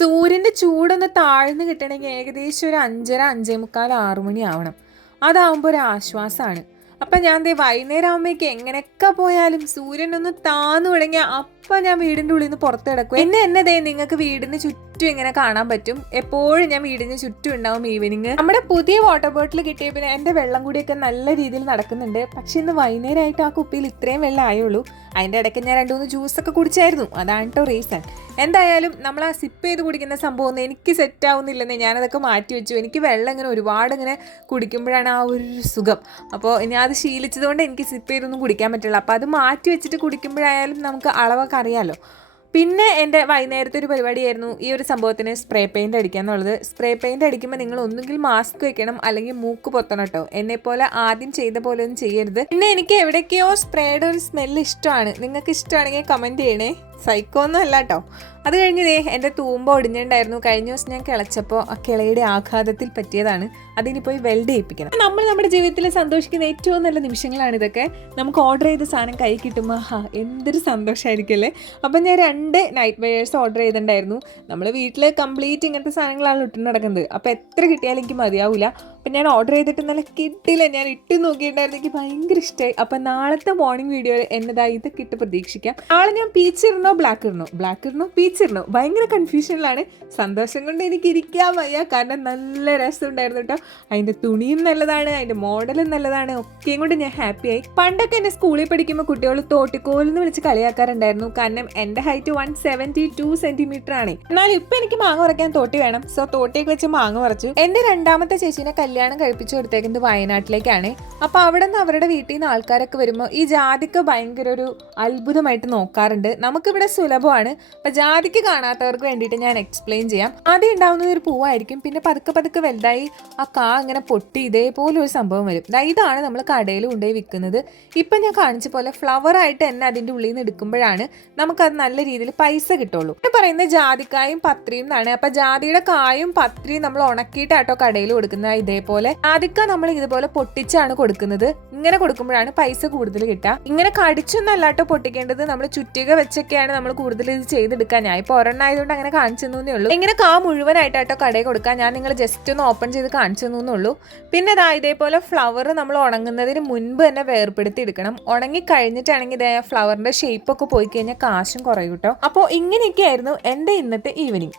സൂര്യന്റെ ചൂടൊന്ന് താഴ്ന്നു കിട്ടണമെങ്കിൽ ഏകദേശം ഒരു അഞ്ചര അഞ്ചേ മുക്കാൽ ആറു മണി ആവണം. അതാവുമ്പോൾ ഒരു ആശ്വാസമാണ് അപ്പം ഞാൻ ദേ വൈകുന്നേരം ആകുമ്പോഴേക്ക് എങ്ങനെയൊക്കെ പോയാലും സൂര്യൻ ഒന്ന് താന്നു തുടങ്ങിയ അപ്പം ഞാൻ വീടിന്റെ ഉള്ളിൽ നിന്ന് പുറത്ത് കിടക്കും എന്നെ എന്നെ ദേ നിങ്ങൾക്ക് വീടിന് ചുറ്റും ഇങ്ങനെ കാണാൻ പറ്റും. എപ്പോഴും ഞാൻ വീടിന് ചുറ്റും ഉണ്ടാവും ഈവനിങ് നമ്മുടെ പുതിയ വാട്ടർ ബോട്ടിൽ കിട്ടിയ പിന്നെ എന്റെ വെള്ളം കൂടിയൊക്കെ നല്ല രീതിയിൽ നടക്കുന്നുണ്ട്. പക്ഷെ ഇന്ന് വൈകുന്നേരമായിട്ട് ആ കുപ്പിയിൽ ഇത്രയും വെള്ളം ആയുള്ളൂ. അതിന്റെ ഇടയ്ക്ക് ഞാൻ രണ്ട് മൂന്ന് ജ്യൂസൊക്കെ കുടിച്ചായിരുന്നു. അതാണ് കേട്ടോ റീസൺ എന്തായാലും നമ്മൾ ആ സിപ്പ് ചെയ്ത് കുടിക്കുന്ന സംഭവം ഒന്നും എനിക്ക് സെറ്റ് ആവുന്നില്ലെന്നേ ഞാനതൊക്കെ മാറ്റി വെച്ചു. എനിക്ക് വെള്ളം ഇങ്ങനെ ഒരുപാട് ഇങ്ങനെ കുടിക്കുമ്പോഴാണ് ആ ഒരു സുഖം. അപ്പോൾ ഇനി അത് ശീലിച്ചതുകൊണ്ട് എനിക്ക് സിപ്പ് ചെയ്തൊന്നും കുടിക്കാൻ പറ്റില്ല അപ്പോൾ അത് മാറ്റി വെച്ചിട്ട് കുടിക്കുമ്പോഴായാലും നമുക്ക് അളവൊക്കെ അറിയാമല്ലോ പിന്നെ എന്റെ വൈകുന്നേരത്തെ ഒരു പരിപാടിയായിരുന്നു ഈ ഒരു സംഭവത്തിന് സ്പ്രേ പെയിന്റ് അടിക്കുക എന്നുള്ളത്. സ്പ്രേ പെയിന്റ് അടിക്കുമ്പോൾ നിങ്ങൾ ഒന്നുകിൽ മാസ്ക് വെക്കണം അല്ലെങ്കിൽ മൂക്ക് പൊത്തണം കേട്ടോ എന്നെ പോലെ ആദ്യം ചെയ്ത പോലെ ഒന്നും ചെയ്യരുത്. പിന്നെ എനിക്ക് എവിടേക്കെയോ സ്പ്രേയുടെ ഒരു സ്മെല്ല് ഇഷ്ടമാണ്. നിങ്ങൾക്ക് ഇഷ്ടമാണെങ്കിൽ കമന്റ് ചെയ്യണേ. സൈക്കോ ഒന്നും അല്ല കേട്ടോ അത് കഴിഞ്ഞ് ദേ എന്റെ തൂമ്പ ഒടിഞ്ഞിട്ടുണ്ടായിരുന്നു. കഴിഞ്ഞ ദിവസം ഞാൻ കിളച്ചപ്പോൾ ആ കിളയുടെ ആഘാതത്തിൽ പറ്റിയതാണ്. അതിനി പോയി വെൽഡ് ചെയ്യിപ്പിക്കണം. നമ്മൾ നമ്മുടെ ജീവിതത്തിൽ സന്തോഷിക്കുന്ന ഏറ്റവും നല്ല നിമിഷങ്ങളാണ് ഇതൊക്കെ. നമുക്ക് ഓർഡർ ചെയ്ത സാധനം കൈ കിട്ടുമ്പോൾ ഹാ എന്തൊരു സന്തോഷമായിരിക്കല്ലേ അപ്പം ഞാൻ രണ്ട് നൈറ്റ് വെയേഴ്സ് ഓർഡർ ചെയ്തിട്ടുണ്ടായിരുന്നു. നമ്മൾ വീട്ടിൽ കംപ്ലീറ്റ് ഇങ്ങനത്തെ സാധനങ്ങളാണ് ഇട്ടു നടക്കുന്നത്. അപ്പോൾ എത്ര കിട്ടിയാലും എനിക്ക് മതിയാവില്ല അപ്പം ഞാൻ ഓർഡർ ചെയ്തിട്ട് നല്ല കിട്ടില്ല ഞാൻ ഇട്ട് നോക്കിയിട്ടുണ്ടായിരുന്നു. എനിക്ക് ഭയങ്കര ഇഷ്ടമായി അപ്പം നാളത്തെ മോർണിംഗ് വീഡിയോയിൽ എന്നതാ ഇത് ഇട്ട് പ്രതീക്ഷിക്കാം. നാളെ ഞാൻ പീച്ച് ഇടണോ ബ്ലാക്ക് ഇടണോ? ബ്ലാക്ക് ഇടണോ പീച്ച് ഭയങ്കര കൺഫ്യൂഷനിലാണ് സന്തോഷം കൊണ്ട് എനിക്ക് ഇരിക്കാൻ വയ്യ. കാരണം നല്ല രസം ഉണ്ടായിരുന്നു കേട്ടോ അതിന്റെ തുണിയും നല്ലതാണ് അതിന്റെ മോഡലും നല്ലതാണ്. ഒക്കെയും കൊണ്ട് ഞാൻ ഹാപ്പിയായി പണ്ടൊക്കെ എന്നെ സ്കൂളിൽ പഠിക്കുമ്പോൾ കുട്ടികൾ തോട്ടിക്കോലെന്ന് വിളിച്ച് കളിയാക്കാറുണ്ടായിരുന്നു. കാരണം എന്റെ height one seventy two centimetre ആണ്. എന്നാലും ഇപ്പം എനിക്ക് മാങ്ങ പറിക്കാൻ തോട്ടി വേണം. സോ തോട്ടിയൊക്കെ വെച്ച് മാങ്ങ പറിച്ചു. എന്റെ രണ്ടാമത്തെ ചേച്ചീനെ കല്യാണം കഴിപ്പിച്ചു കൊടുത്തേക്കുന്നത് വയനാട്ടിലേക്കാണ്. അപ്പോൾ അവിടെ നിന്ന് അവരുടെ വീട്ടിൽ നിന്ന് ആൾക്കാരൊക്കെ വരുമ്പോൾ ഈ ജാതിക്ക് ഭയങ്കര ഒരു അത്ഭുതമായിട്ട് നോക്കാറുണ്ട്. നമുക്കിവിടെ സുലഭമാണ്. അപ്പൊ ജാതിക്ക് കാണാത്തവർക്ക് വേണ്ടിയിട്ട് ഞാൻ എക്സ്പ്ലെയിൻ ചെയ്യാം. ആദ്യം ഉണ്ടാവുന്നത് ഒരു പൂവായിരിക്കും. പിന്നെ പതുക്കെ പതുക്കെ വലുതായി ആ കാ അങ്ങനെ പൊട്ടി ഇതേപോലെ ഒരു സംഭവം വരും. ഇതാണ് നമ്മൾ കടയിൽ കൊണ്ടുപോയി വിൽക്കുന്നത്. ഇപ്പം ഞാൻ കാണിച്ച പോലെ ഫ്ലവർ ആയിട്ട് തന്നെ അതിന്റെ ഉള്ളിൽ നിന്ന് എടുക്കുമ്പോഴാണ് നമുക്കത് നല്ല രീതിയിൽ പൈസ കിട്ടുള്ളൂ. പിന്നെ പറയുന്നത് ജാതിക്കായും പത്രിയും എന്നാണ്. അപ്പൊ ജാതിയുടെ കായും പത്രിയും നമ്മൾ ഉണക്കിയിട്ടാട്ടോ കടയിൽ കൊടുക്കുന്നത്. ഇതേപോലെ ആദ്യമൊക്കെ നമ്മൾ ഇതുപോലെ പൊട്ടിച്ചാണ് കൊടുക്കുന്നത്. ഇങ്ങനെ കൊടുക്കുമ്പോഴാണ് പൈസ കൂടുതൽ കിട്ടുക. ഇങ്ങനെ കടിച്ചൊന്നും അല്ലാട്ട് പൊട്ടിക്കേണ്ടത്. നമ്മൾ ചുറ്റിക വെച്ചൊക്കെയാണ് നമ്മൾ കൂടുതൽ ഇത് ചെയ്തെടുക്കാൻ. ഞാൻ ഇപ്പോൾ ഒരെണ്ണം ആയതുകൊണ്ട് അങ്ങനെ കാണിച്ചു തന്നേ ഉള്ളൂ. ഇങ്ങനെ കാ മുഴുവനായിട്ടോ കടയിൽ കൊടുക്കാൻ ഞാൻ നിങ്ങൾ ജസ്റ്റ് ഒന്ന് ഓപ്പൺ ചെയ്ത് കാണിച്ചു തന്നേ ഉള്ളൂ. പിന്നെ ഇതാ ഇതേപോലെ ഫ്ലവർ നമ്മൾ ഉണങ്ങുന്നതിന് മുൻപ് തന്നെ വേർപ്പെടുത്തി എടുക്കണം. ഉണങ്ങി കഴിഞ്ഞിട്ടാണെങ്കിൽ ഇതേ ഫ്ലവറിന്റെ ഷേപ്പ് ഒക്കെ പോയി കഴിഞ്ഞാൽ കാശും കുറയും കേട്ടോ. അപ്പോൾ ഇങ്ങനെയൊക്കെയായിരുന്നു എന്റെ ഇന്നത്തെ ഈവനിങ്